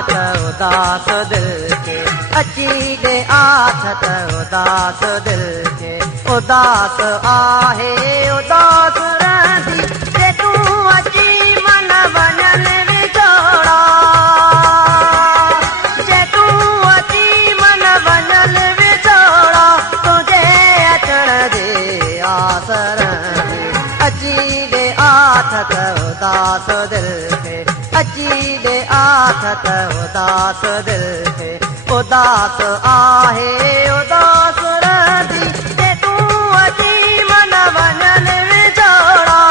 आथत उदास दिल के, अची दे आथत उदास दिल के। उदास आहे उदास रहंदी जे तूं अची मन वञल विछोड़ा, जे तूं अची मन वञल विछोड़ा, तुंहिंजे अचण जे आस रहंदी। अची दे आथत उदास दिल के, अची दे आथत उदास दिल के। उदास आहे उदास रहंदी जे तूं अची मन वञल विछोड़ा,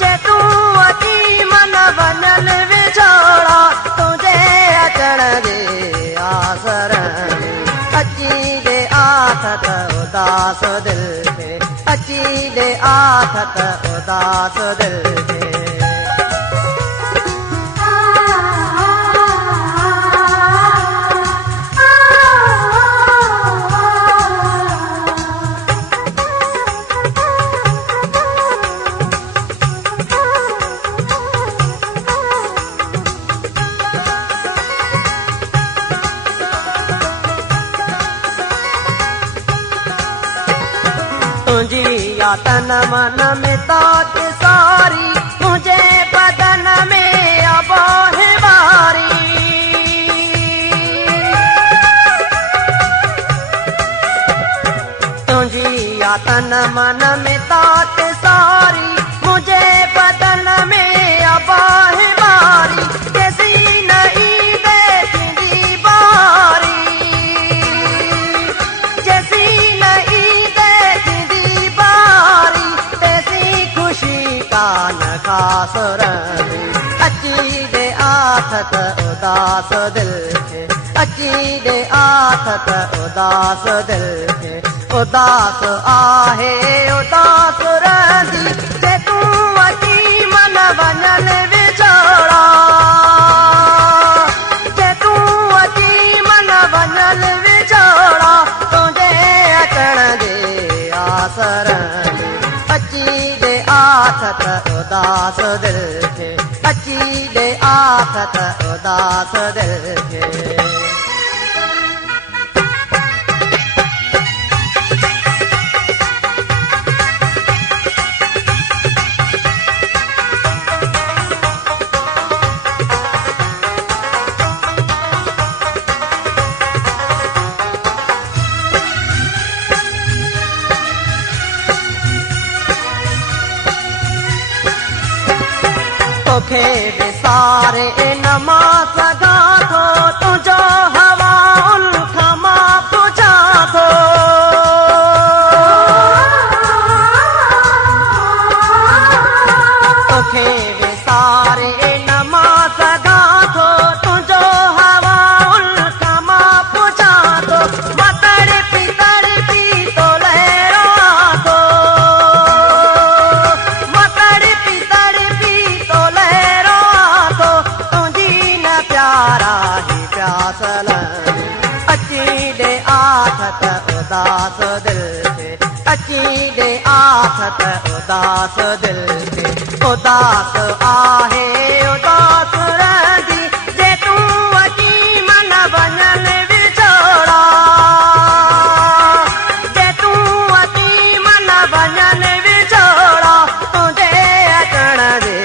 जे तूं अची मन वञल विछोड़ा, तुंहिंजे अचण जे आस रहंदी। अची दे आथत उदास दिल के, अची दे आथत उदास दिल के। तुझी या तन मन में ताज सारी, मुझे बदन में आबाह बारी। तुझी या तन मन में ताज सारी, मुझे बदन में आबाह बारी। कैसी नहीं देखी बारी, जैसी नहीं देखी बारी, तैसी खुशी का न खास रहंदी। अची दे आथत उदास दिल के, अची दे आथत उदास दिल के। उदास आहे उदास रहंदी जे तूं अची मन वञल विछोड़ा, जे तूं अची मन वञल विछोड़ा, तुंहिंजे अचण जे आस रहंदी। अची दे आथत उदास दिल के, अची दे आथत उदास दिल के। तोखे विसारे न मां सघां थो, तुंहिंजो हवाउन खां मां पुछां थो। तोखे विसारे न मां सघां थो, तुंहिंजो हवाउन खां मां पुछां थो। मां तड़पी तड़पी तो लहरां थो, मां तड़पी तड़पी तो लहरां थो, तुंहिंजी न प्यारा ही प्यास लहंदी। अची दे आथत उदास दिल के, अची दे आथत उदास दिल के। उदास आहे उदास रहंदी जे तूं अची मन वञल विछोड़ा, जे तूं अची मन वञल विछोड़ा, तुंहिंजे अचण जे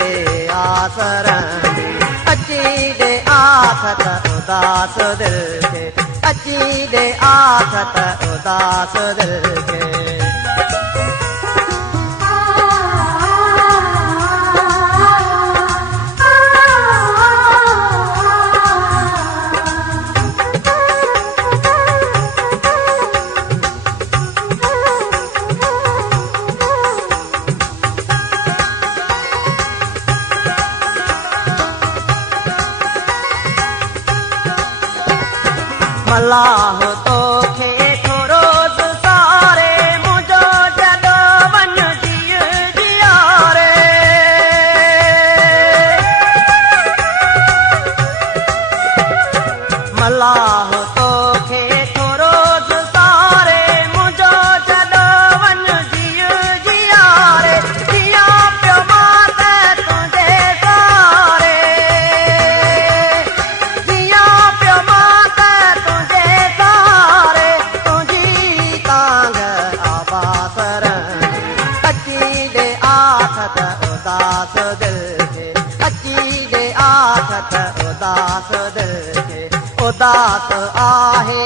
आस रहंदी। अची दे आथत उदास दिल के, अची दे आथत उदास दिल के। मलाह तोखे थोरो सारे, मुंहिंजो जॾो वञ जीअ जियारे। मलाह तोखे थोरो सारे, मुंहिंजो जॾो वञ जीअ जियारे। जियां पियो मां त तुंहिंजे सारे, ज़ात आहे